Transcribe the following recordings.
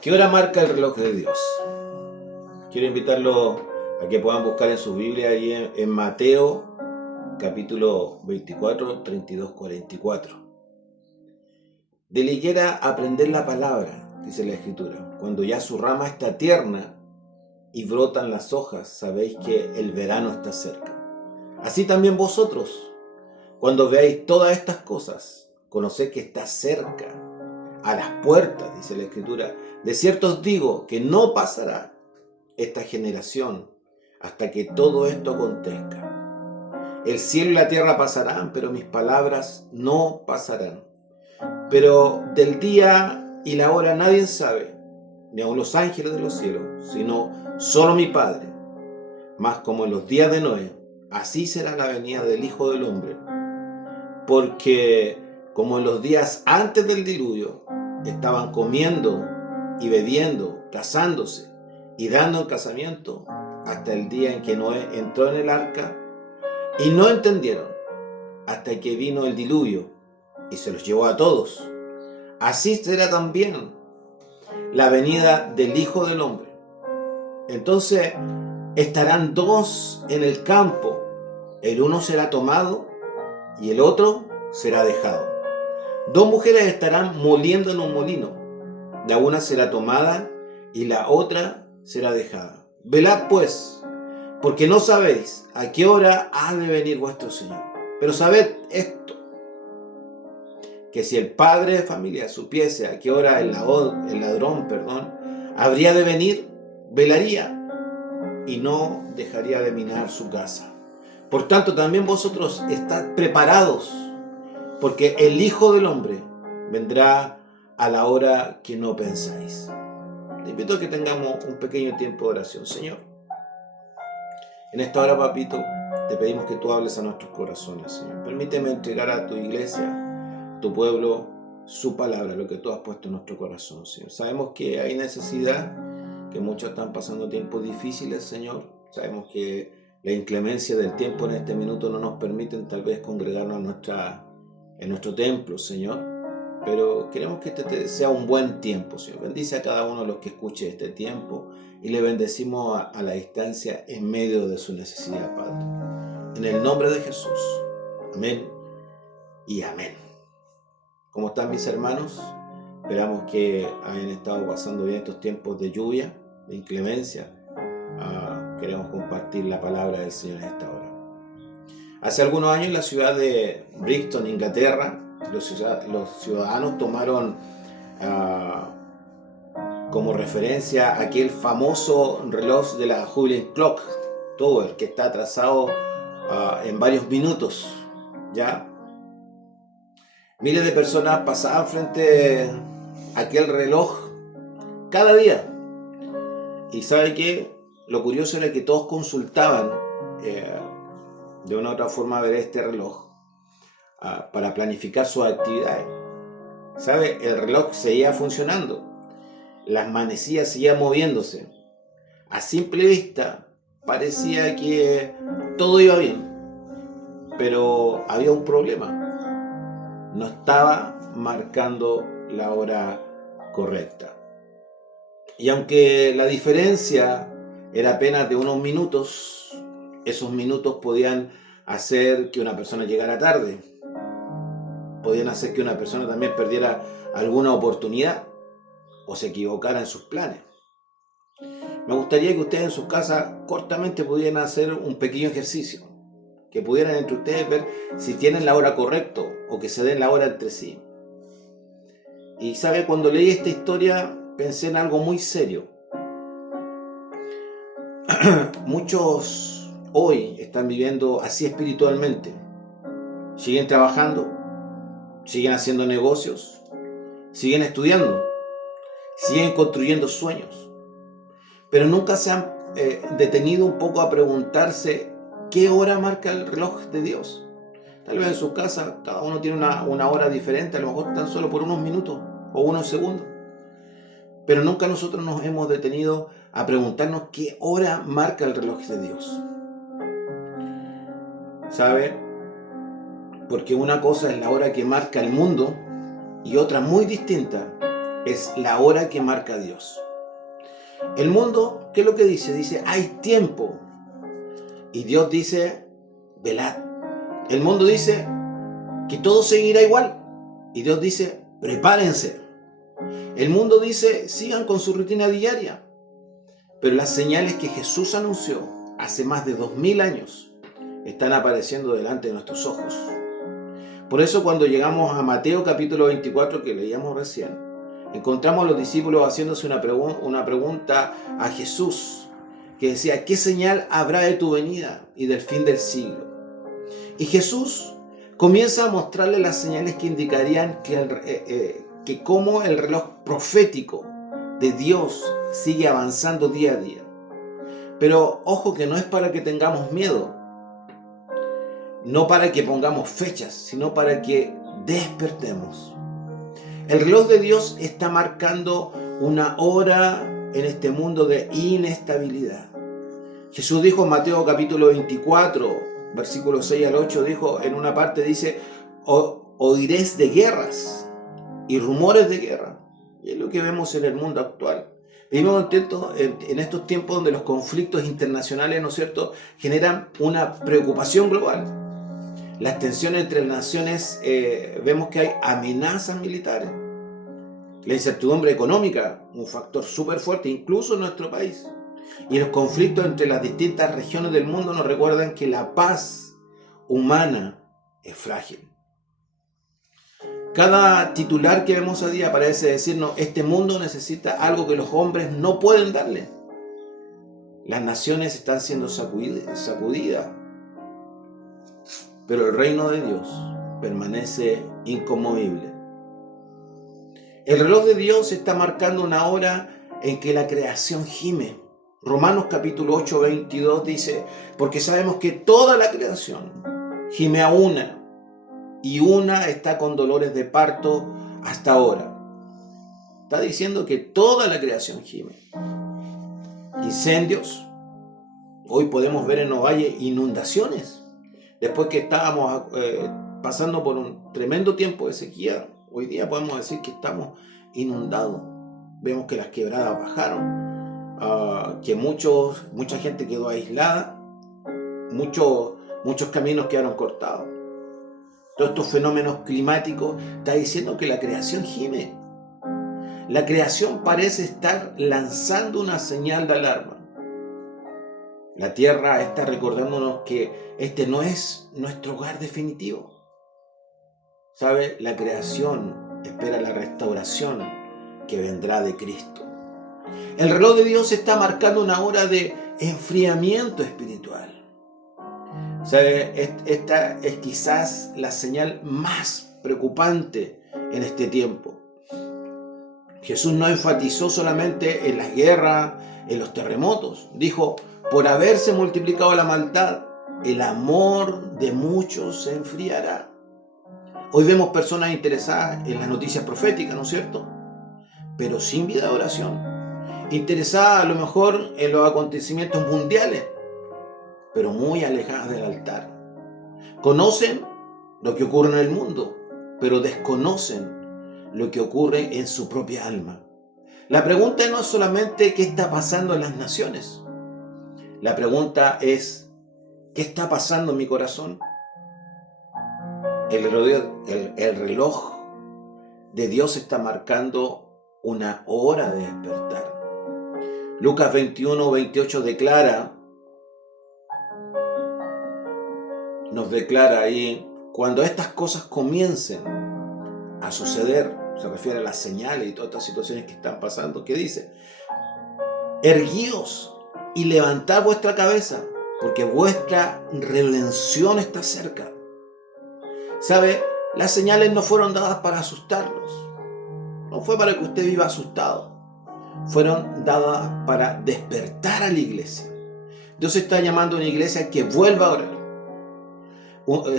¿Qué hora marca el reloj de Dios? Quiero invitarlo a que puedan buscar en su Biblia ahí en Mateo capítulo 24, 32, 44. Deliquiera aprender la palabra, dice la Escritura. Cuando ya su rama está tierna y brotan las hojas, sabéis que el verano está cerca. Así también vosotros, cuando veáis todas estas cosas, conoced que está cerca, a las puertas, dice la Escritura. De cierto os digo que no pasará esta generación hasta que todo esto acontezca. El cielo y la tierra pasarán, pero mis palabras no pasarán. Pero del día y la hora nadie sabe, ni aun los ángeles de los cielos, sino solo mi Padre. Mas como en los días de Noé, así será la venida del Hijo del Hombre. Porque como en los días antes del diluvio, estaban comiendo y bebiendo, casándose y dando en casamiento, hasta el día en que Noé entró en el arca, y no entendieron, hasta que vino el diluvio y se los llevó a todos. Así será también la venida del Hijo del Hombre. Entonces estarán dos en el campo, el uno será tomado y el otro será dejado. Dos mujeres estarán moliendo en un molino, la una será tomada y la otra será dejada. Velad pues, porque no sabéis a qué hora ha de venir vuestro Señor. Pero sabed esto, que si el padre de familia supiese a qué hora el ladrón, habría de venir, velaría y no dejaría de minar su casa. Por tanto, también vosotros estad preparados, porque el Hijo del Hombre vendrá a la hora que no pensáis. Te invito a que tengamos un pequeño tiempo de oración. Señor, en esta hora, papito, te pedimos que tú hables a nuestros corazones, Señor. Permíteme entregar a tu iglesia, a tu pueblo, su palabra, lo que tú has puesto en nuestro corazón, Señor. Sabemos que hay necesidad, que muchos están pasando tiempos difíciles, Señor. Sabemos que la inclemencia del tiempo en este minuto no nos permiten tal vez congregarnos en nuestro templo, Señor. Pero queremos que este sea un buen tiempo, Señor. Bendice a cada uno de los que escuche este tiempo y le bendecimos a la distancia en medio de su necesidad, Padre. En el nombre de Jesús. Amén y amén. ¿Cómo están mis hermanos? Esperamos que hayan estado pasando bien estos tiempos de lluvia, de inclemencia. Queremos compartir la palabra del Señor en esta hora. Hace algunos años en la ciudad de Bristol, Inglaterra, los ciudadanos tomaron como referencia aquel famoso reloj de la Jubilee Clock Tower, que está atrasado en varios minutos, ¿ya? Miles de personas pasaban frente a aquel reloj cada día. Y ¿sabe qué? Lo curioso era que todos consultaban de una u otra forma ver este reloj para planificar sus actividades. ¿Sabe? El reloj seguía funcionando, las manecillas seguían moviéndose. A simple vista parecía que todo iba bien, pero había un problema. No estaba marcando la hora correcta. Y aunque la diferencia era apenas de unos minutos, esos minutos podían hacer que una persona llegara tarde, podían hacer que una persona también perdiera alguna oportunidad o se equivocara en sus planes. Me gustaría que ustedes en sus casas cortamente pudieran hacer un pequeño ejercicio, que pudieran entre ustedes ver si tienen la hora correcta o que se den la hora entre sí. Y sabe, cuando leí esta historia pensé en algo muy serio. Muchos hoy están viviendo así espiritualmente. Siguen trabajando, siguen haciendo negocios, siguen estudiando, siguen construyendo sueños, pero nunca se han detenido un poco a preguntarse qué hora marca el reloj de Dios. Tal vez en su casa cada uno tiene una hora diferente, a lo mejor tan solo por unos minutos o unos segundos. Pero nunca nosotros nos hemos detenido a preguntarnos qué hora marca el reloj de Dios. ¿Sabe? Porque una cosa es la hora que marca el mundo y otra muy distinta es la hora que marca Dios. El mundo, ¿qué es lo que dice? Dice, hay tiempo. Y Dios dice, velad. El mundo dice que todo seguirá igual. Y Dios dice, prepárense. El mundo dice, sigan con su rutina diaria. Pero las señales que Jesús anunció hace más de 2000 años están apareciendo delante de nuestros ojos. Por eso cuando llegamos a Mateo capítulo 24 que leíamos recién, encontramos a los discípulos haciéndose una pregunta a Jesús que decía, ¿qué señal habrá de tu venida y del fin del siglo? Y Jesús comienza a mostrarle las señales que indicarían que cómo el reloj profético de Dios sigue avanzando día a día. Pero ojo que no es para que tengamos miedo, no para que pongamos fechas, sino para que despertemos. El reloj de Dios está marcando una hora en este mundo de inestabilidad. Jesús dijo en Mateo capítulo 24, versículos 6 al 8, dijo en una parte, dice, oiréis de guerras y rumores de guerra. Y es lo que vemos en el mundo actual. Vivimos en estos tiempos donde los conflictos internacionales, ¿no es cierto?, generan una preocupación global. Las tensiones entre las naciones, vemos que hay amenazas militares. La incertidumbre económica, un factor súper fuerte, incluso en nuestro país. Y los conflictos entre las distintas regiones del mundo nos recuerdan que la paz humana es frágil. Cada titular que vemos hoy día parece decirnos, este mundo necesita algo que los hombres no pueden darle. Las naciones están siendo sacudidas, pero el reino de Dios permanece inconmovible. El reloj de Dios está marcando una hora en que la creación gime. Romanos capítulo 8, 22 dice, porque sabemos que toda la creación gime a una, y una está con dolores de parto hasta ahora. Está diciendo que toda la creación gime. Incendios. Hoy podemos ver en Ovalle inundaciones. Después que estábamos pasando por un tremendo tiempo de sequía, hoy día podemos decir que estamos inundados. Vemos que las quebradas bajaron, que mucha gente quedó aislada, muchos caminos quedaron cortados. Todos estos fenómenos climáticos está diciendo que la creación gime. La creación parece estar lanzando una señal de alarma. La tierra está recordándonos que este no es nuestro hogar definitivo. ¿Sabe? La creación espera la restauración que vendrá de Cristo. El reloj de Dios está marcando una hora de enfriamiento espiritual. ¿Sabe? Esta es quizás la señal más preocupante en este tiempo. Jesús no enfatizó solamente en las guerras, en los terremotos. Dijo, por haberse multiplicado la maldad, el amor de muchos se enfriará. Hoy vemos personas interesadas en las noticias proféticas, ¿no es cierto? Pero sin vida de oración. Interesadas a lo mejor en los acontecimientos mundiales, pero muy alejadas del altar. Conocen lo que ocurre en el mundo, pero desconocen lo que ocurre en su propia alma. La pregunta no es solamente qué está pasando en las naciones. La pregunta es, ¿qué está pasando en mi corazón? El reloj de Dios está marcando una hora de despertar. Lucas 21, 28 nos declara ahí, cuando estas cosas comiencen a suceder, se refiere a las señales y todas estas situaciones que están pasando, ¿qué dice? Erguíos y levantad vuestra cabeza, porque vuestra redención está cerca. ¿Sabe? Las señales no fueron dadas para asustarlos. No fue para que usted viva asustado. Fueron dadas para despertar a la iglesia. Dios está llamando a una iglesia que vuelva a orar.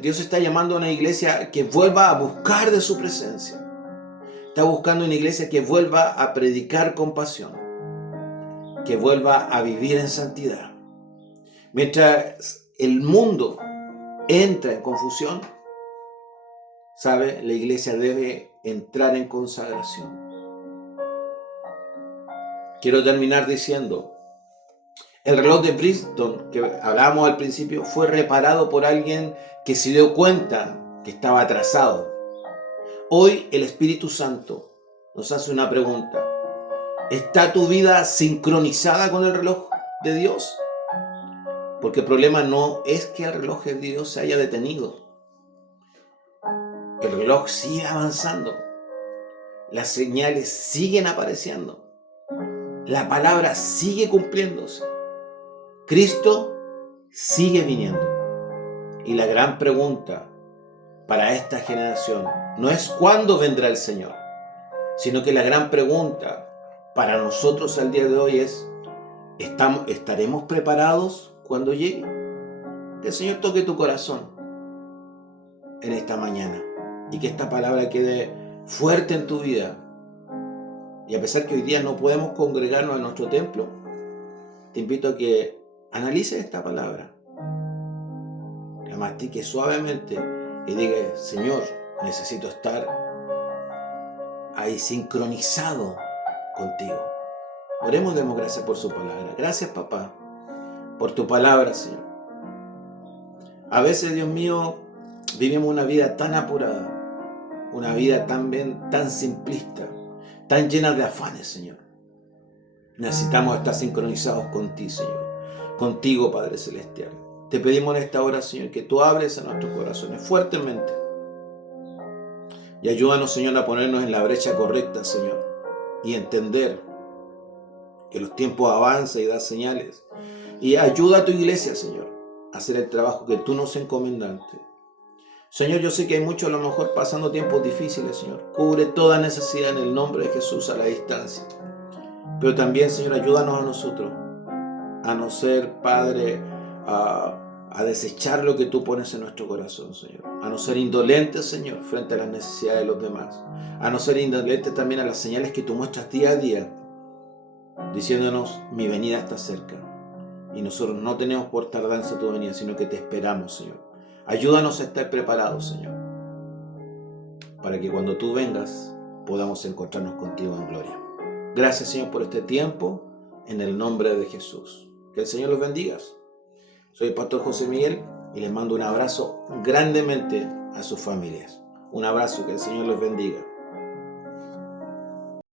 Dios está llamando a una iglesia que vuelva a buscar de su presencia. Está buscando una iglesia que vuelva a predicar con pasión, que vuelva a vivir en santidad. Mientras el mundo entra en confusión, ¿sabe? La iglesia debe entrar en consagración. quiero terminar diciendo, el reloj de Bristol que hablábamos al principio fue reparado por alguien que se dio cuenta que estaba atrasado. Hoy el Espíritu Santo nos hace una pregunta. ¿Está tu vida sincronizada con el reloj de Dios? Porque el problema no es que el reloj de Dios se haya detenido. El reloj sigue avanzando. Las señales siguen apareciendo. La palabra sigue cumpliéndose. Cristo sigue viniendo. Y la gran pregunta para esta generación no es cuándo vendrá el Señor, sino que la gran pregunta para nosotros al día de hoy es, ¿estaremos preparados cuando llegue? Que el Señor toque tu corazón en esta mañana y que esta palabra quede fuerte en tu vida. Y a pesar que hoy día no podemos congregarnos en nuestro templo, te invito a que analices esta palabra, la mastiques suavemente y digas, Señor, necesito estar ahí sincronizado contigo. Oremos, demos gracias por su palabra. Gracias, papá, por tu palabra, Señor. A veces, Dios mío, vivimos una vida tan apurada, una vida tan simplista, tan llena de afanes, Señor. Necesitamos estar sincronizados contigo, Señor. Contigo, Padre Celestial. Te pedimos en esta hora, Señor, que tú hables a nuestros corazones fuertemente. Y ayúdanos, Señor, a ponernos en la brecha correcta, Señor. Y entender que los tiempos avanzan y dan señales. Y ayuda a tu iglesia, Señor, a hacer el trabajo que tú nos encomendaste. Señor, yo sé que hay muchos a lo mejor pasando tiempos difíciles, Señor. Cubre toda necesidad en el nombre de Jesús a la distancia. Pero también, Señor, ayúdanos a nosotros a no ser, Padre, a desechar lo que tú pones en nuestro corazón, Señor. A no ser indolentes, Señor, frente a las necesidades de los demás. A no ser indolentes también a las señales que tú muestras día a día, diciéndonos, mi venida está cerca. Y nosotros no tenemos por tardanza tu venida, sino que te esperamos, Señor. Ayúdanos a estar preparados, Señor, para que cuando tú vengas podamos encontrarnos contigo en gloria. Gracias, Señor, por este tiempo, en el nombre de Jesús. Que el Señor los bendiga. Soy el pastor José Miguel y les mando un abrazo grandemente a sus familias. Un abrazo, que el Señor los bendiga.